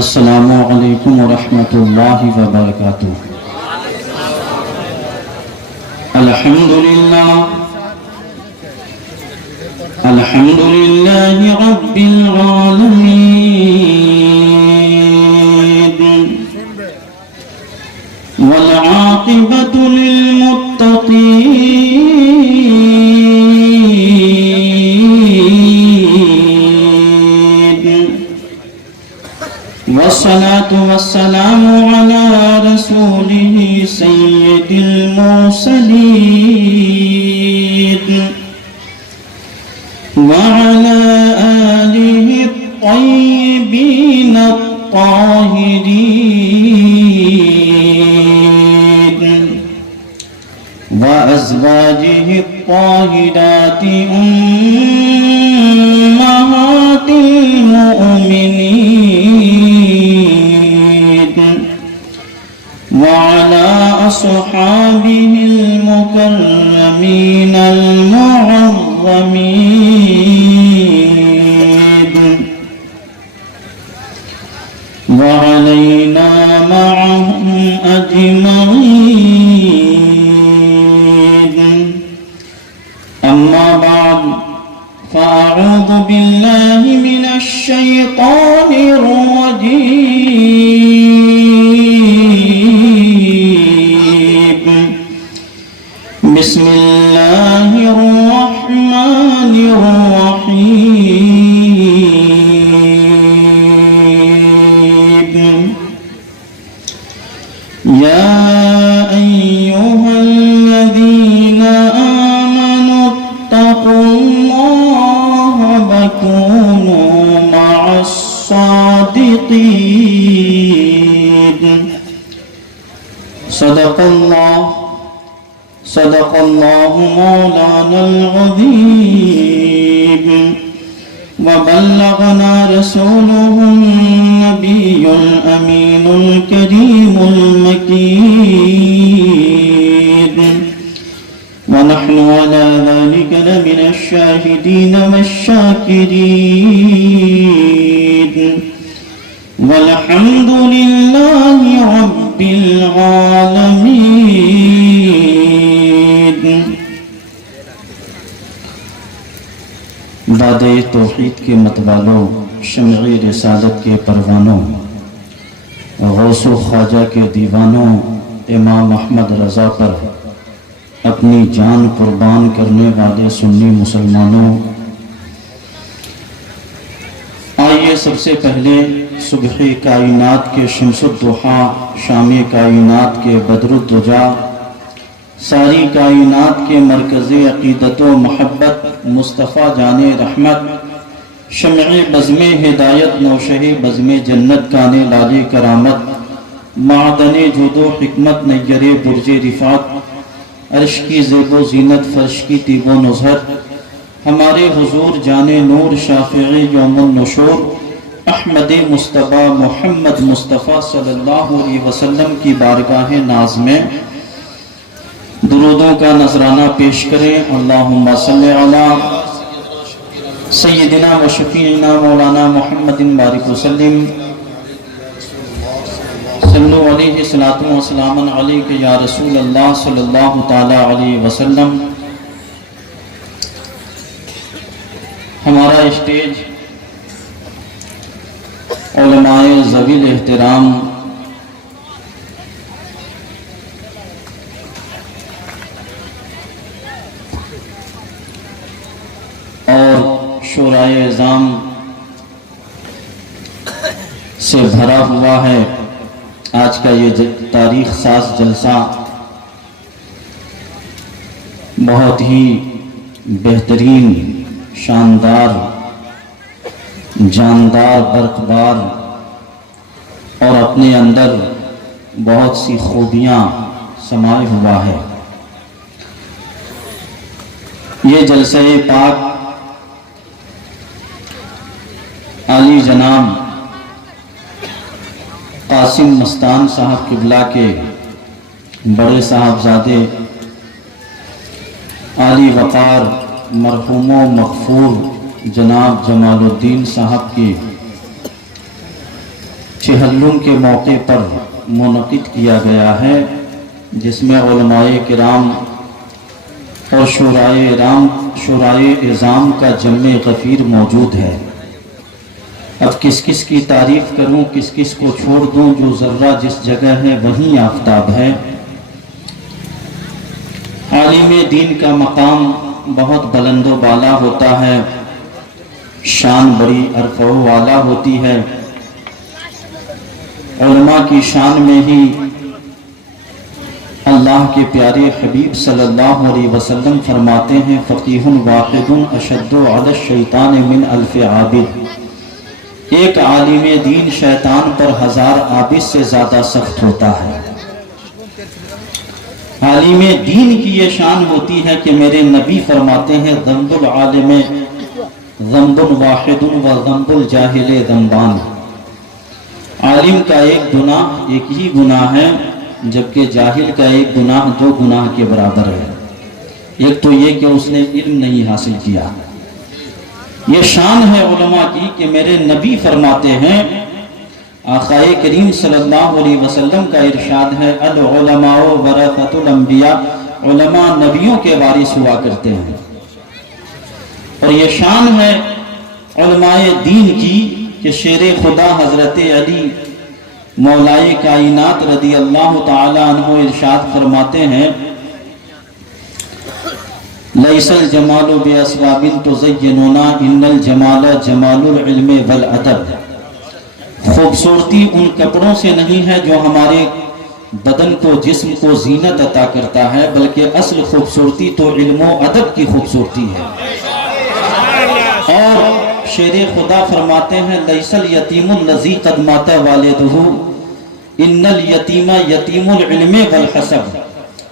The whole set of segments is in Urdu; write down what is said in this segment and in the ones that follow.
السلام علیکم ورحمۃ اللہ وبرکاتہ۔ الحمد للہ رب العالمین والعاقبۃ للمتقین والصلاة والسلام على رسوله سيد المرسلين وعلى آله الطيبين الطاهرين وأزواجه الطاهرات أمهات المؤمنين وعلى أصحابه المكرمين المعظمين وعلينا معهم أجمعين. أما بعد فأعوذ بالله من الشيطان الرجيم. بسم الله الرحمن الرحيم. يا أيها الذين آمنوا اتقوا الله وكونوا مع الصادقين. صدق الله مولانا العظيم وبلغنا رسوله النبي الأمين الكريم المكين ونحن على ذلك لمن الشاهدين والشاكرين والحمد لله رب العالمين. باد توحید کے متوالوں، شمع رسالت کے پروانوں، غوث و خواجہ کے دیوانوں، امام احمد رضا پر اپنی جان قربان کرنے والے سنی مسلمانوں، آئیے سب سے پہلے صبح کائنات کے شمس الضحیٰ، شام کائنات کے بدر الدجا، ساری کائنات کے مرکز عقیدت و محبت مصطفیٰ جان رحمت، شمع بزم ہدایت نوشہ بزم جنت کان لال کرامت، معدن جود و حکمت نیر برج رفعت، عرش کی زیب و زینت فرش کی طیب و نظر، ہمارے حضور جان نور شافع یوم النشور احمد مصطفیٰ محمد مصطفیٰ صلی اللہ علیہ وسلم کی بارگاہ ناز میں درودوں کا نذرانہ پیش کریں. اللہم صلی علی سیدنا و شفیعنا مولانا محمد بارک وسلم. صلو علیہ صلاۃ و سلام علیک یا رسول اللہ صلی اللہ تعالی علیہ وسلم. ہمارا اسٹیج علماء ذوی الاحترام اور شورائے اعظام سے بھرا ہوا ہے. آج کا یہ تاریخ ساز جلسہ بہت ہی بہترین، شاندار، جاندار، برقبار اور اپنے اندر بہت سی خوبیاں سمائے ہوا ہے. یہ جلسہ پاک عالی جناب قاسم مستان صاحب قبلہ کے بڑے صاحبزادے عالی وقار مرحوم و مغفور جناب جمال الدین صاحب کی 6 چہلم کے موقع پر منعقد کیا گیا ہے، جس میں علماء کرام اور شورائے اعظام کا جمع غفیر موجود ہے۔ اب کس کس کی تعریف کروں، کس کس کو چھوڑ دوں؟ جو ذرہ جس جگہ ہے وہیں آفتاب ہے۔ عالم دین کا مقام بہت بلند و بالا ہوتا ہے، شان بڑی عرفہ و والا ہوتی ہے۔ علماء کی شان میں ہی اللہ کے پیارے حبیب صلی اللہ علیہ وسلم فرماتے ہیں فقیہ واحد اشد علی الشیطان من الف عابد، ایک عالم دین شیطان پر 1000 عابد سے زیادہ سخت ہوتا ہے۔ عالم دین کی یہ شان ہوتی ہے کہ میرے نبی فرماتے ہیں ذنب العالم ذنب واحد و ذنب الجاہل ذنبان، عالم کا ایک گناہ ایک ہی گناہ ہے، جبکہ جاہل کا ایک گناہ 2 گناہ کے برابر ہے۔ ایک تو یہ کہ اس نے علم نہیں حاصل کیا۔ یہ شان ہے علماء کی کہ میرے نبی فرماتے ہیں، آقا کریم صلی اللہ علیہ وسلم کا ارشاد ہے العلماء ورثۃ الانبیاء، علماء نبیوں کے وارث ہوا کرتے ہیں۔ اور یہ شان ہے علماء دین کی کہ شیر خدا حضرت علی مولائے کائنات رضی اللہ تعالی عنہ ارشاد فرماتے ہیں لیس الجمال باسباب تزیننا ان الجمال جمال العلم والادب، خوبصورتی ان کپڑوں سے نہیں ہے جو ہمارے بدن کو جسم کو زینت عطا کرتا ہے، بلکہ اصل خوبصورتی تو علم و ادب کی خوبصورتی ہے۔ اور شیر خدا فرماتے ہیں لیس الیتیم الذی قد مات والدہ ان الیتیم یتیم العلم والحسب،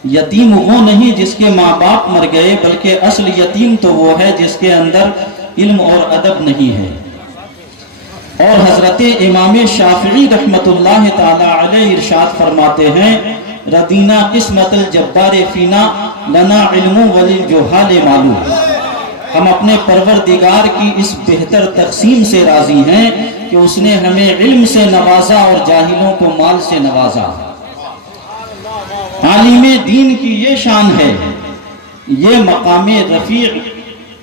یتیم وہ نہیں جس کے ماں باپ مر گئے، بلکہ اصل یتیم تو وہ ہے جس کے اندر علم اور ادب نہیں ہے۔ اور حضرت امام شافعی رحمت اللہ تعالی علیہ ارشاد فرماتے ہیں ردینا قسمت الجبار فینا لنا علم وللجہال معلوم، ہم اپنے پروردگار کی اس بہتر تقسیم سے راضی ہیں کہ اس نے ہمیں علم سے نوازا اور جاہلوں کو مال سے نوازا۔ عالم دین کی یہ شان ہے، یہ مقام رفیع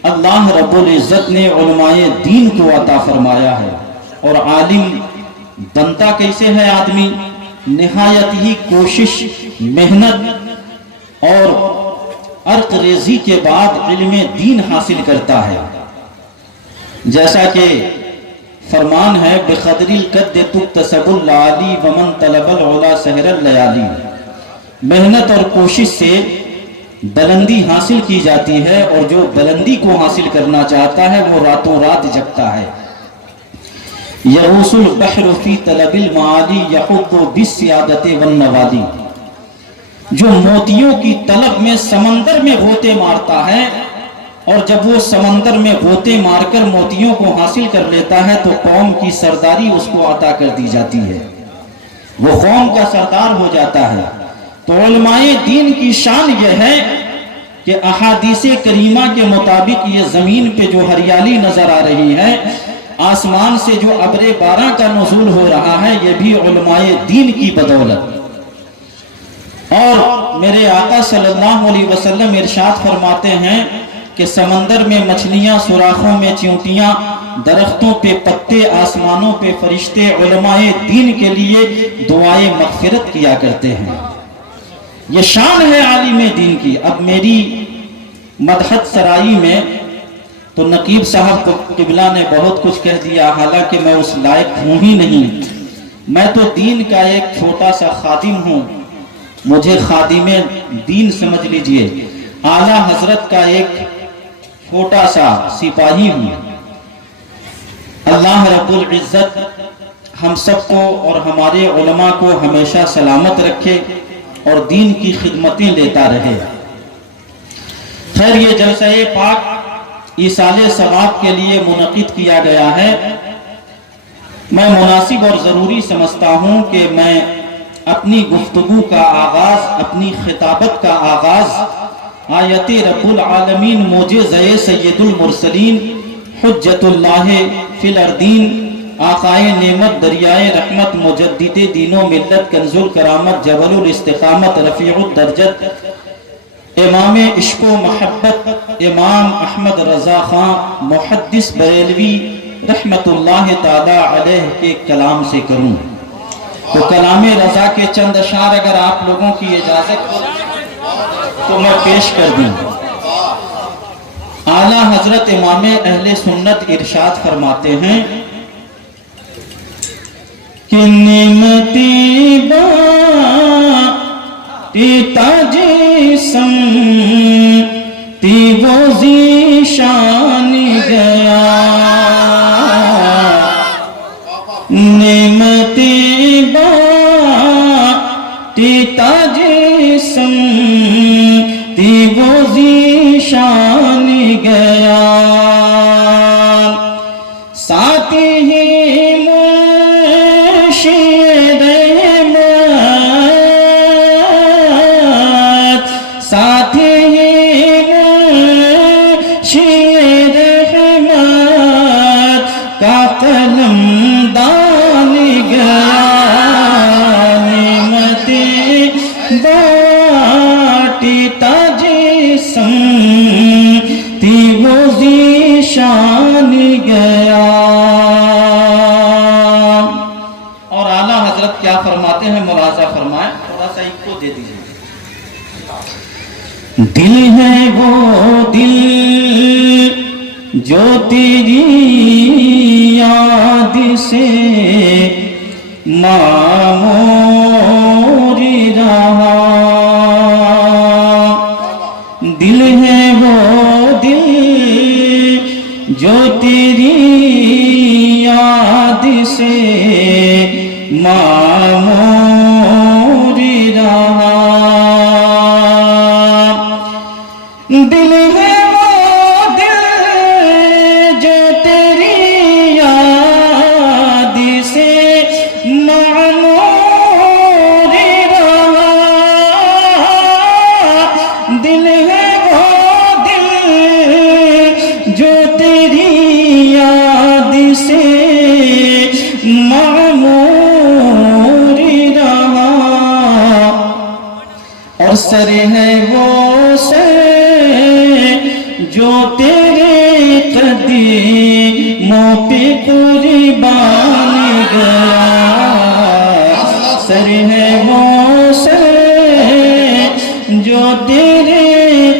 اللہ رب العزت نے علماء دین کو عطا فرمایا ہے۔ اور عالم بنتا کیسے ہے آدمی؟ نہایت ہی کوشش، محنت اور عرق ریزی کے بعد علم دین حاصل کرتا ہے۔ جیسا کہ فرمان ہے بقدر القد تکتسب العالی ومن طلب العلا سحر اللیالی، محنت اور کوشش سے بلندی حاصل کی جاتی ہے، اور جو بلندی کو حاصل کرنا چاہتا ہے وہ راتوں رات جگتا ہے۔ یغوص البحر فی طلب المعالی یحب بالسیادت والنوالی، جو موتیوں کی طلب میں سمندر میں غوطے مارتا ہے، اور جب وہ سمندر میں غوطے مار کر موتیوں کو حاصل کر لیتا ہے تو قوم کی سرداری اس کو عطا کر دی جاتی ہے، وہ قوم کا سردار ہو جاتا ہے۔ تو علماء دین کی شان یہ ہے کہ احادیث کریمہ کے مطابق یہ زمین پہ جو ہریالی نظر آ رہی ہے، آسمان سے جو ابر باران کا نزول ہو رہا ہے، یہ بھی علماء دین کی بدولت۔ اور میرے آقا صلی اللہ علیہ وسلم ارشاد فرماتے ہیں کہ سمندر میں مچھلیاں، سوراخوں میں چیونٹیاں، درختوں پہ پتے، آسمانوں پہ فرشتے علماء دین کے لیے دعائیں مغفرت کیا کرتے ہیں۔ یہ شان ہے عالم دین کی۔ اب میری مدحت سرائی میں تو نقیب صاحب قبلہ نے بہت کچھ کہہ دیا، حالانکہ میں اس لائق ہوں ہی نہیں۔ میں تو دین کا ایک چھوٹا سا خادم ہوں، مجھے خادم دین سمجھ لیجئے، اعلیٰ حضرت کا ایک چھوٹا سا سپاہی ہوں۔ اللہ رب العزت ہم سب کو اور ہمارے علماء کو ہمیشہ سلامت رکھے اور دین کی خدمتیں لیتا رہے۔ خیر، یہ جلسہ پاک ایصال ثواب کے لیے منعقد کیا گیا ہے۔ میں مناسب اور ضروری سمجھتا ہوں کہ میں اپنی گفتگو کا آغاز، اپنی خطابت کا آغاز آیت رب العالمین معجزۂ سید المرسلین حجت اللہ فی الارضین آقائے نعمت دریائے رحمت مجدد دین و ملت کنز کرامت جبل الاستقامت رفیع الدرجت امام عشق و محبت امام احمد رضا خان محدث بریلوی رحمت اللہ تعالی علیہ کے کلام سے کروں تو کلام رضا کے چند اشعار اگر آپ لوگوں کی اجازت ہو تو میں پیش کر دوں۔ اعلیٰ حضرت امام اہل سنت ارشاد فرماتے ہیں کہ نعمتی باتی تاج سم تی وہ ذیشان گیا، نعمتی باتی تاج سم تی وہ ذیشان گیا، ساتھی ہی شان گیا۔ اور اعلیٰ حضرت کیا فرماتے ہیں، ملاحظہ فرمائیں، تھوڑا سا ایک کو دے دیجیے۔ دل ہے وہ دل جو تیری یاد سے معمور رہا، دل ہے وہ دل جو تیری یاد سے معمور رہا، دل ہے وہ دل جو تیری یاد سے معمور رہا، دل ہے وہ دل جو تیری یاد سے معمور رہا، اور سر ہے وہ سر جو تیرے قدموں پہ قربان گیا، سر ہے وہ سر جو تیرے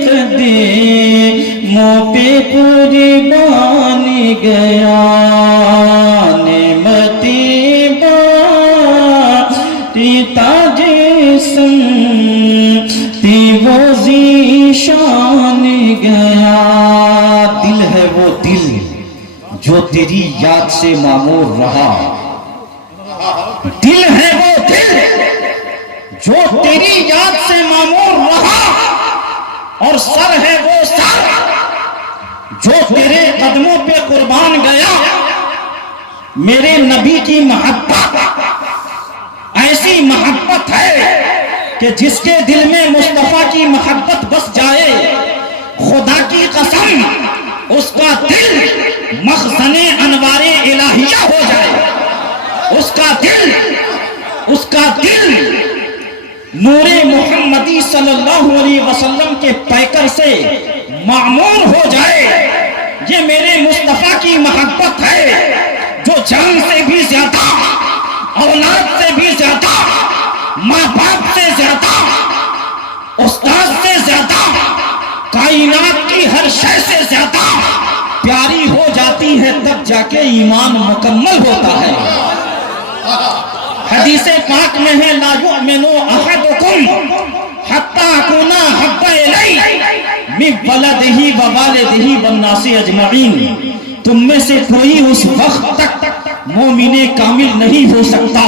قدموں پہ قربان گیا، نعمتی باتی تاج سم تی وہ ذیشان گیا، دل ہے وہ دل جو تیری یاد سے معمور رہا، دل ہے وہ دل جو تیری یاد سے معمور رہا، اور سر ہے وہ سر جو تیرے قدموں پہ قربان گیا۔ میرے نبی کی محبت ایسی محبت ہے کہ جس کے دل میں مصطفیٰ کی محبت بس جائے، خدا کی قسم اس کا دل مخزن انوار الہیہ ہو جائے، اس کا دل نور محمدی صلی اللہ علیہ وسلم کے پیکر سے معمور ہو جائے۔ یہ میرے مصطفیٰ کی محبت ہے جو جان سے بھی زیادہ، اولاد سے بھی زیادہ، ماں باپ سے زیادہ، استاد سے زیادہ، کائنات کی ہر شے سے زیادہ پیاری ہو جاتی ہے، تب جا کے ایمان مکمل ہوتا ہے۔ حدیث پاک میں ہے لا یؤمن احدکم حتی اکون احب الیہ من ولدہ ووالدہ والناس اجمعین، تم میں سے کوئی اس وقت تک مومن کامل نہیں ہو سکتا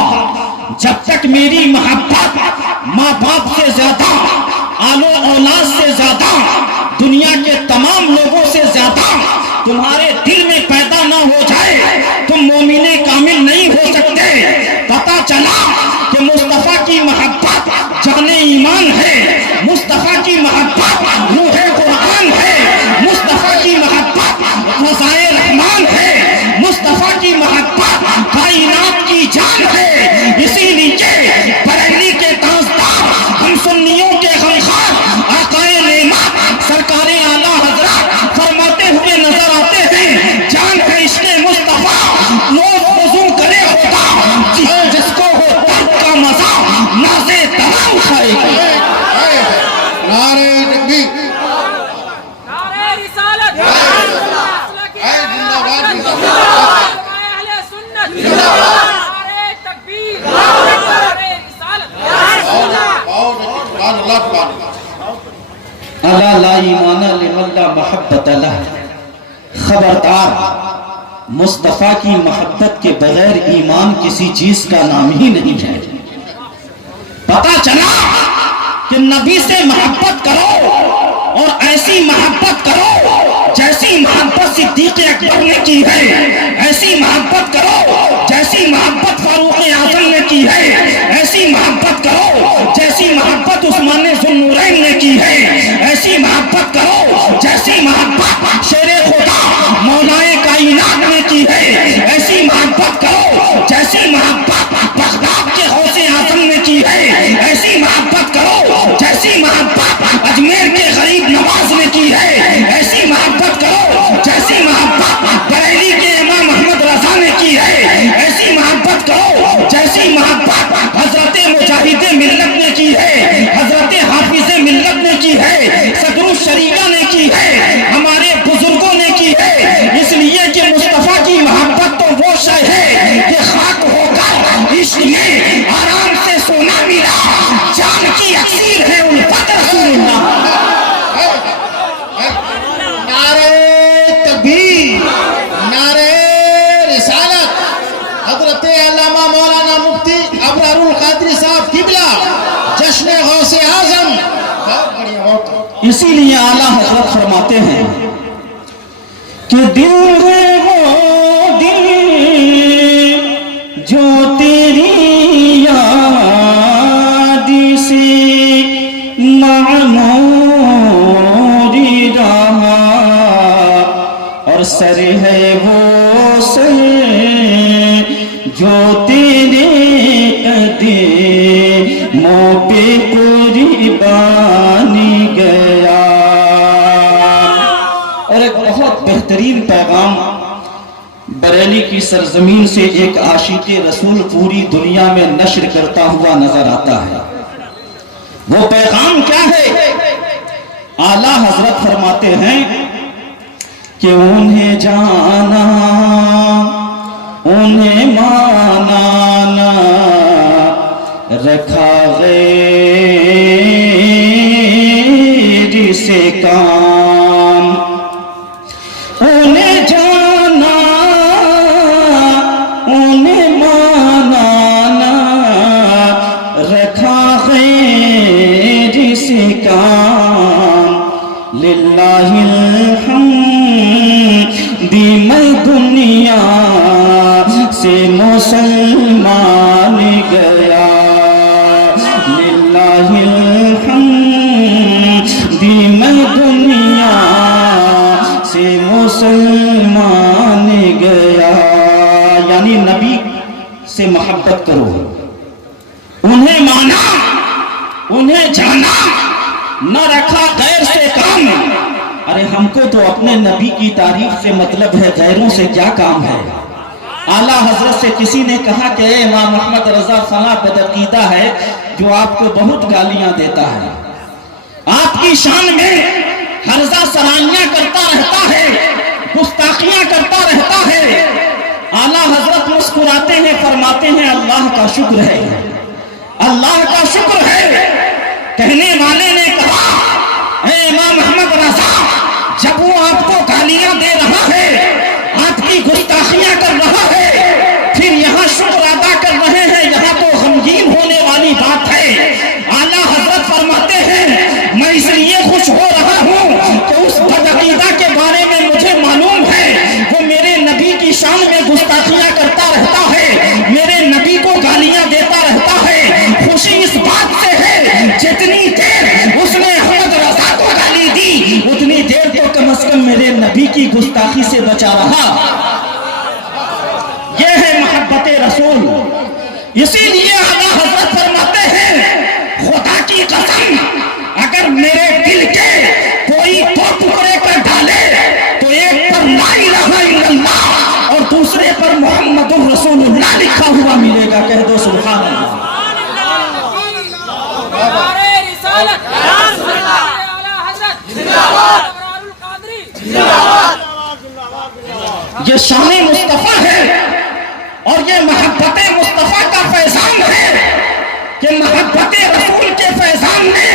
جب تک میری محبت ماں باپ سے زیادہ، آل و اولاد سے زیادہ، دنیا کے تمام لوگوں سے زیادہ تمہارے دل میں پیدا نہ ہو جائے، تم مومن کامل نہیں ہو سکتے۔ پتہ چلا کہ مصطفیٰ کی محبت جان ایمان ہے، مصطفیٰ کی محبت روح قرآن ہے، مصطفیٰ کی محبت رضائے رحمان ہے، مصطفیٰ کی محبت ہم سنیوں کے غمخوار آقائے نعمت سرکار اعلیٰ حضرت فرماتے ہوئے نظر آتے ہیں، جان ہے عشق مصطفیٰ لوگ وضو کرے ہوگا، جس کو ہو درد کا مزہ نازے تنا اٹھائے گا۔ نعرہ تکبیر، نعرہ رسالت، اہل سنت، نعرہ تکبیر، نعرہ رسالت۔ الا لا ایمان لمن لا محبت لہ، خبردار مصطفیٰ کی محبت کے بغیر ایمان کسی چیز کا نام ہی نہیں ہے۔ پتا چلا کہ نبی سے محبت کرو اور ایسی محبت کرو جیسی محبت صدیق اکبر نے کی ہے، ایسی محبت کرو جیسی محبت فاروق اعظم نے کی ہے، ایسی محبت کرو جیسی محبت عثمان ذو النورین نے کی ہے، ایسی محبت کرو جیسی محبت شیر خدا مولائے کائنات نے کی ہے، ایسی محبت کرو جیسی محبت بغداد کے غوث اعظم نے کی ہے، ایسی محبت کرو جیسی محبت اجمیر کے غریب نواز نے کی ہے، ایسی محبت کرو جیسی محبت بریلی کے امام احمد رضا نے کی ہے، ایسی محبت کرو جیسی محبت حضرت مجاہد ملت نے کی ہے، حضرت حافظ ملت نے کی ہے، صدر الشریعہ نے کی ہے، ہمارے بزرگوں نے کی ہے، اس لیے کہ مصطفیٰ کی محبت تو وہ شے ہے کہ خاک ہو کر عشق میں آرام سے سونا ملا، جان کی اکسیر ہے الفت رسول اللہ۔ نعرہ تکبیر، نعرہ رسالت، حضرت علامہ مولانا مفتی ابرار القادری صاحب قبلہ، جشن غوث اعظم۔ بہت بڑھیا، بہت اسی لیے اعلیٰ حضرت فرماتے ہیں کہ دل ہے وہ دل جو تیری یاد سے معموری رہا، اور سر ہے وہ سر جو تیرے قدموں پہ قربانی گیا۔ اور ایک بہت بہترین پیغام بریلی کی سرزمین سے ایک عاشق رسول پوری دنیا میں نشر کرتا ہوا نظر آتا ہے۔ وہ پیغام کیا ہے؟ اعلیٰ حضرت فرماتے ہیں کہ انہیں جانا انہیں مانا نہ رکھا غیر سے کام، انہیں جانا انہیں مانا نہ رکھا غیر سے کام، للہ الحمد میں دنیا سے مسلمان گیا، للہ الحمد میں دنیا سے مسلمان گیا۔ یعنی نبی سے محبت کرو، انہیں مانا انہیں جانا، نہ رکھا غیر سے کام۔ ارے ہم کو تو اپنے نبی کی تعریف سے مطلب ہے، غیروں سے کیا کام ہے؟ اعلیٰ حضرت سے کسی نے کہا کہ اے امام احمد رضا فلاں بدعقیدہ ہے جو آپ کو بہت گالیاں دیتا ہے، آپ کی شان میں ہرزہ سرائیاں کرتا رہتا ہے، گستاخیاں کرتا رہتا ہے۔ اعلیٰ حضرت مسکراتے ہیں، فرماتے ہیں اللہ کا شکر ہے، اللہ کا شکر ہے۔ کہنے والے نے کہا اے امام احمد رضا، جب وہ آپ کو گالیاں دے رہا ہے، آپ کی گستاخیاں کر رہا ہے، پھر یہاں شکر ادا کر رہے ہیں، یہاں تو غمگین ہونے والی بات ہے۔ اعلیٰ حضرت فرماتے ہیں میں اس لیے خوش ہو رہا ہوں کہ اس بدعقیدہ کے بارے میں مجھے معلوم ہے وہ میرے نبی کی شان میں گستاخیاں کرتا رہتا ہے، میرے نبی کو گالیاں دیتا رہتا ہے۔ خوشی اس بات سے ہے جتنی دیر اس نے احمد رضا کو گالی دی اتنی دیر تو کم از کم میرے نبی کی گستاخی سے بچا رہا۔ یہ ہے محبت رسول۔ اسی لیے اعلیٰ حضرت فرماتے ہیں خدا کی قسم اگر میرے دل کے کوئی دو ٹکڑے کر ڈالے تو ایک پر لا الہ الا اللہ اور دوسرے پر محمد رسول اللہ لکھا ہوا ملے گا. کہہ دو سبحان اللہ. نعرہ رسالت اعلی حضرت ابرار القادری. یہ شان مصطفیٰ ہے اور یہ محبت مصطفیٰ کا فیضان ہے کہ محبت رسول کے فیضان نے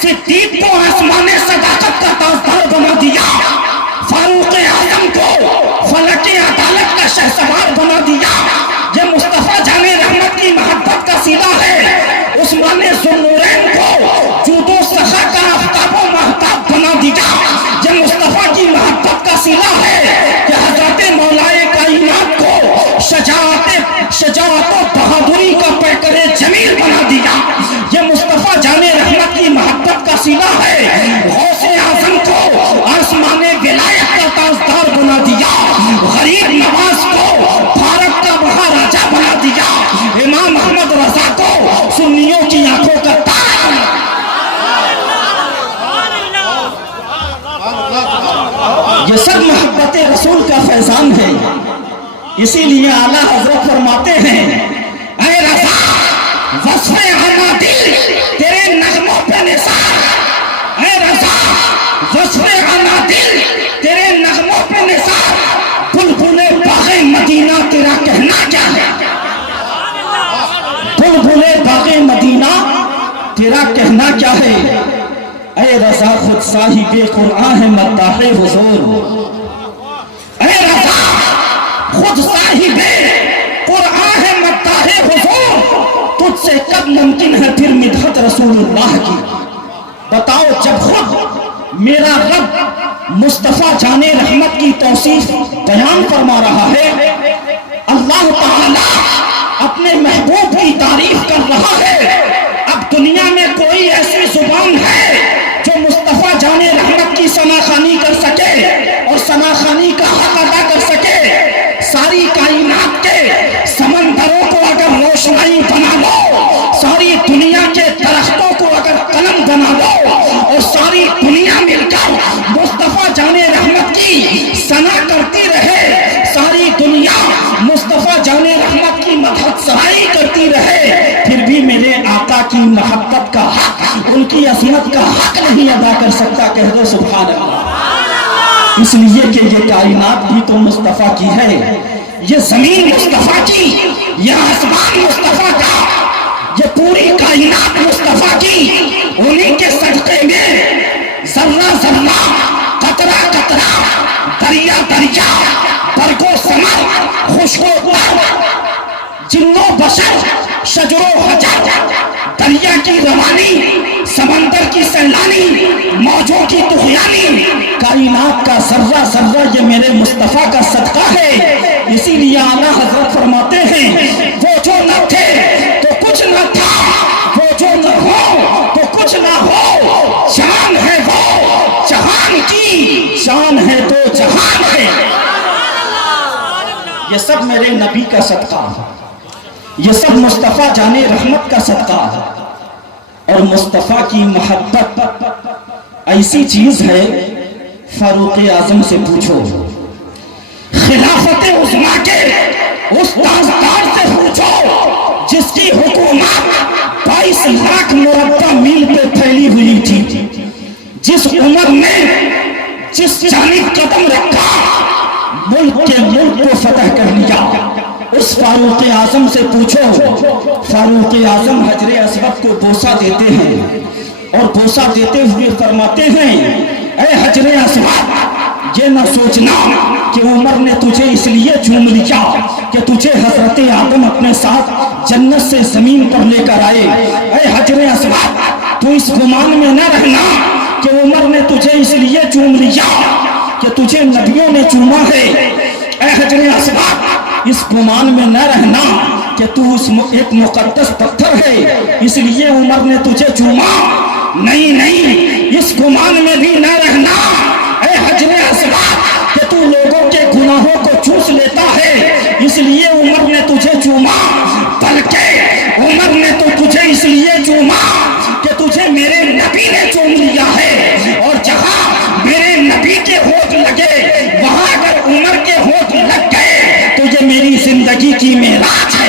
صدیق کو آسمان صداقت کا تاجدار بنا دیا، فاروق اعظم کو فلک عدالت کا شہسوار بنا دیا. یہ مصطفیٰ جان رحمت کی محبت کا صلہ ہے. عثمان ذوالنورین کو جود و سخا کا آفتاب و مہتاب بنا دیا. یہ مصطفیٰ کی محبت کا صلہ ہے کہ حضرت مولائے کائنات کو شجاعت و بہادری کا پیکر جمیل بنا دیا. یہ مصطفیٰ جان رحمت کی محبت کا صلہ ہے. غوث اعظم کو آسمان ولایت کا تاجدار بنا دیا. غریب نواز کو بھارت کا مہاراجا بنا دیا. امام احمد رضا کو سنیوں کی آنکھوں کا تارا بنا دیا. یہ سب محبت رسول کا فیضان ہے. اسی لیے اعلیٰ حضرت فرماتے ہیں اے رضا وصف آنا دل تیرے نغموں پہ نثار. اے رضا وصف آنا دل تیرے نغموں پہ نثار. بلبل باغ مدینہ تیرا کہنا کیا ہے؟ بلبل باغ مدینہ تیرا کہنا کیا ہے؟ اے رضا خود صاحب قرآن ہے مداح حضور. اے رضا خود صاحب قرآن ہے مداح حضور. تجھ سے کب ممکن ہے پھر مدحت رسول اللہ کی؟ بتاؤ جب خود میرا رب مصطفیٰ جان رحمت کی توصیف بیان فرما رہا ہے، اللہ تعالی اپنے محبوب کی تعریف کر رہا ہے، اب دنیا میں کوئی ایسی زبان ہے جو مصطفیٰ جان رحمت کی ثناخوانی کر سکے اور ثناخوانی کا حق ادا کر سکے؟ ساری کائنات کے سمندروں کو اگر روشنائی بنا لو، ساری دنیا کے درختوں کو اگر قلم بنا لو اور ساری دنیا مل کر مصطفیٰ جان رحمت کی ثنا کرتی رہے، ساری دنیا مصطفیٰ جان رحمت کی مدحت سرائی کرتی رہے، پھر بھی میرے آقا کی محبت کا حق، ان کی عظمت کا حق نہیں ادا کر سکتا. کہہ دو سبحان اللہ. اس لیے کہ یہ کائنات بھی تو مصطفیٰ کی ہے، یہ زمین مصطفیٰ کی، یہ آسمان مصطفیٰ کا، یہ پوری کائنات مصطفیٰ کی. انہی کے صدقے میں ذرہ ذرہ، قطرہ قطرہ، دریا دریا، برگ و ثمر، خشک و تر، جن و بشر، شجر و حجر، دریا کی روانی، سمندر کی سیلانی، موجوں کی طغیانی، کائنات کا ذرہ ذرہ یہ میرے مصطفیٰ کا صدقہ ہے. اسی لیے اعلیٰ حضرت فرماتے ہیں وہ جو نہ تھے تو کچھ نہ تھا، وہ جو نہ ہو تو کچھ نہ ہو، جان ہے وہ جہان کی، شان ہے تو جہان ہے. یہ سب میرے نبی کا صدقہ ہے، یہ سب مصطفیٰ جان رحمت کا صدقہ ہے. اور مصطفیٰ کی محبت ایسی چیز ہے، فاروق اعظم سے پوچھو، خلافت عظمیٰ کے اس تاجدار سے پوچھو جس کی حکومت 22 لاکھ مربع میل پہ پھیلی ہوئی تھی، جس عمر نے جس جانب قدم رکھا ملک کے ملک کو فتح کر لیا. اس فاروق اعظم سے پوچھو. فاروق اعظم حجر اسود کو بوسہ دیتے ہیں اور بوسہ دیتے ہوئے فرماتے ہیں اے حجر اسود، یہ نہ سوچنا کہ عمر نے تجھے اس لیے چوم لیا کہ تجھے حضرت آدم اپنے ساتھ جنت سے زمین پر لے کر آئے. اے حجر اسود، تو اس گمان میں نہ رہنا کہ عمر نے تجھے اس لیے چوم لیا کہ تجھے نبیوں نے چوما ہے. اے حجر اسود، اس گمان میں نہ رہنا کہ تو ایک مقدس پتھر ہے اس لیے عمر نے تجھے چوما. نہیں نہیں، اس گمان میں بھی نہ رہنا اے حجر اسود کہ تو لوگوں کے گناہوں کو چوس لیتا ہے اس لیے عمر نے تجھے چوما، بلکہ عمر نے تو تجھے اس لیے چوما کہ تجھے نبی نے چوم لیا ہے، اور جہاں میرے نبی کے ہونٹ لگے وہاں اگر عمر کے ہونٹ لگ گئے تو یہ میری زندگی کی معراج ہے۔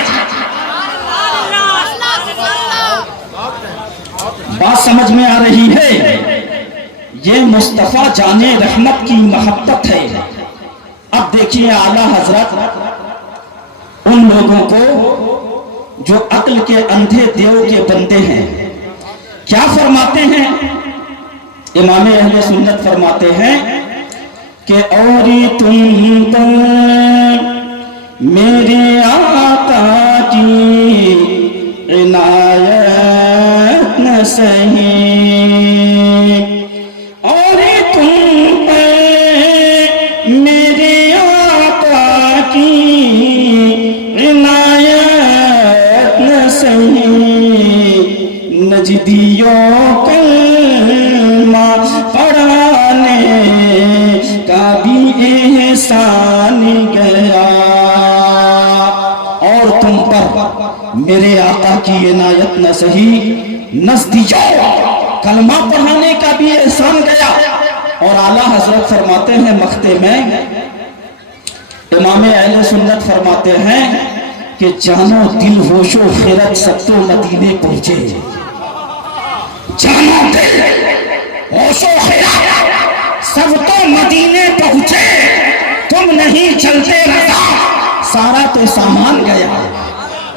بات سمجھ میں آ رہی ہے؟ یہ مصطفیٰ جان رحمت کی محبت ہے۔ اب دیکھیے اعلیٰ حضرت ان لوگوں کو جو عقل کے اندھے دیو کے بندے ہیں کیا فرماتے ہیں؟ امام اہل سنت فرماتے ہیں کہ اوری تم پر میرے آقا کی عنایت نہ سہی، اوری تم پر میرے آقا کی عنایت نہ سہی، نجدیوں کلمہ پڑھانے کا بھی احسان گیا، اور تم پر میرے آقا کی عنایت نہ سہی، نزدیوں کلمہ پڑھانے کا بھی احسان گیا۔ اور اعلیٰ حضرت فرماتے ہیں مختے میں، امام اہل سنت فرماتے ہیں کہ جانو دل ہوش و خیرت سب تو مدینے پہنچے، جانو دل ہوش و خیرت سب تو مدینے پہنچے، تم نہیں چلتے رضا سارا تو سامان گیا،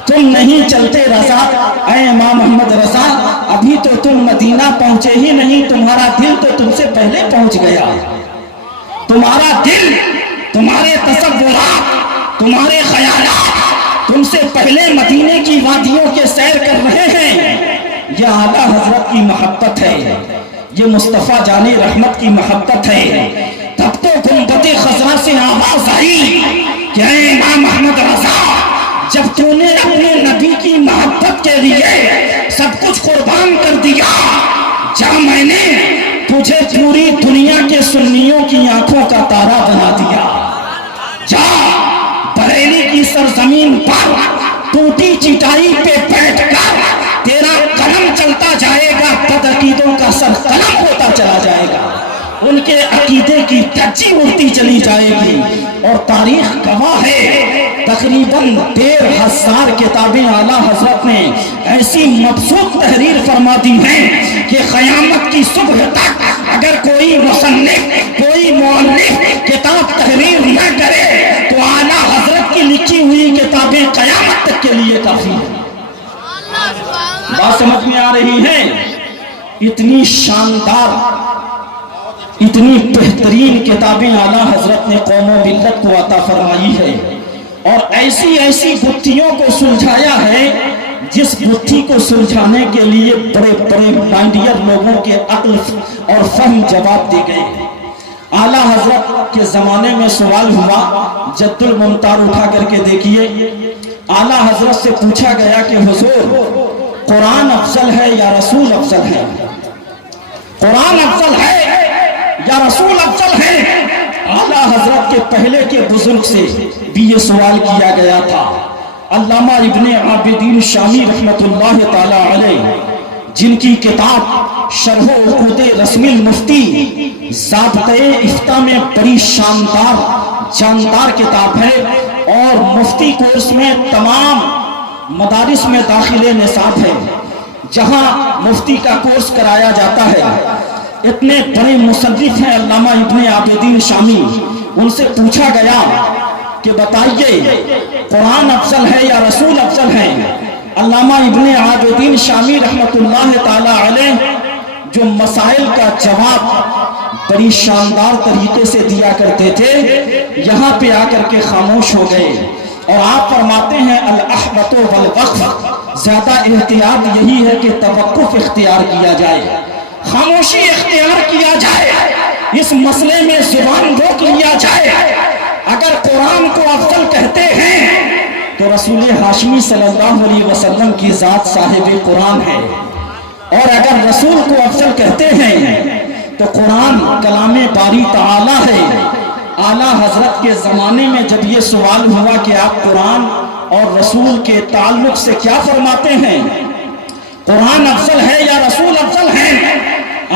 تم نہیں چلتے رضا اے امام محمد رضا ابھی تو تم مدینہ پہنچے ہی نہیں، تمہارا دل تو تم سے پہلے پہنچ گیا، تمہارا دل، تمہارے تصورات، تمہارے خیالات تم سے پہلے مدینے کی وادیوں کے سیر کر رہے ہیں۔ یہ اعلیٰ حضرت کی محبت ہے، یہ مصطفیٰ جان رحمت کی محبت ہے۔ تب تو گنبد خضرا سے آواز آئی کہ اے امام محمد رضا جب تو نے اپنے نبی کی محبت کے لیے سب کچھ قربان کر دیا، جا میں نے تجھے پوری دنیا کے سنیوں کی آنکھوں کا تارا بنا دیا، جا بریلی کی سرزمین پر ٹوٹی چٹائی پہ بیٹھ کر تیرا قلم چلتا جائے گا، بدعقیدوں کا سر قلم ہوتا چلا جائے گا، ان کے عقیدے کی دھجی اڑتی چلی جائے گی۔ اور تاریخ گواہ ہے تقریباً 1500 کتابیں اعلیٰ حضرت نے ایسی مبسوط تحریر فرما دی ہیں کہ قیامت کی صبح تک اگر کوئی مصنف، کوئی مؤلف کتاب تحریر نہ کرے تو اعلیٰ حضرت کی لکھی ہوئی کتابیں قیامت تک کے لیے کافی ہیں۔ بات سمجھ میں آ رہی ہے؟ اتنی شاندار، اتنی بہترین کتابیں اعلیٰ حضرت نے قوم و ملت کو عطا فرمائی ہے، اور ایسی ایسی گتھیوں کو سلجھایا ہے جس گتھی کو سلجھانے کے لیے بڑے بڑے مائنڈیئر لوگوں کے عقل اور فہم جواب دے گئے۔ اعلیٰ حضرت کے زمانے میں سوال ہوا، جد الممتار اٹھا کر کے دیکھیے، اعلیٰ حضرت سے پوچھا گیا کہ حضور قرآن افضل ہے یا رسول افضل ہے؟ قرآن افضل ہے یا رسول افضل ہے؟ اعلیٰ حضرت کے پہلے کے بزرگ سے بھی یہ سوال کیا گیا تھا۔ علامہ ابن عابدین شامی رحمت اللہ تعالی علیہ، جن کی کتاب شرح عقود رسم المفتی ضابطۂ افتاء میں بڑی شاندار جاندار کتاب ہے، اور مفتی کورس میں تمام مدارس میں داخل نصاب ہے جہاں مفتی کا کورس کرایا جاتا ہے۔ اتنے بڑے مصنف ہیں علامہ ابن عابدین شامی، ان سے پوچھا گیا کہ بتائیے قرآن افضل ہے یا رسول افضل ہے؟ علامہ ابن عابدین شامی رحمت اللہ تعالی علیہ جو مسائل کا جواب بڑی شاندار طریقے سے دیا کرتے تھے، یہاں پہ آ کر کے خاموش ہو گئے، اور آپ فرماتے ہیں الاحوط والوقف، زیادہ احتیاط یہی ہے کہ توقف اختیار کیا جائے، خاموشی اختیار کیا جائے، اس مسئلے میں زبان روک لیا جائے۔ اگر قرآن کو افضل کہتے ہیں تو رسول ہاشمی صلی اللہ علیہ وسلم کی ذات صاحب قرآن ہے، اور اگر رسول کو افضل کہتے ہیں تو قرآن کلام باری تعالی ہے۔ اعلیٰ حضرت کے زمانے میں جب یہ سوال ہوا کہ آپ قرآن اور رسول کے تعلق سے کیا فرماتے ہیں، قرآن افضل ہے یا رسول افضل ہے،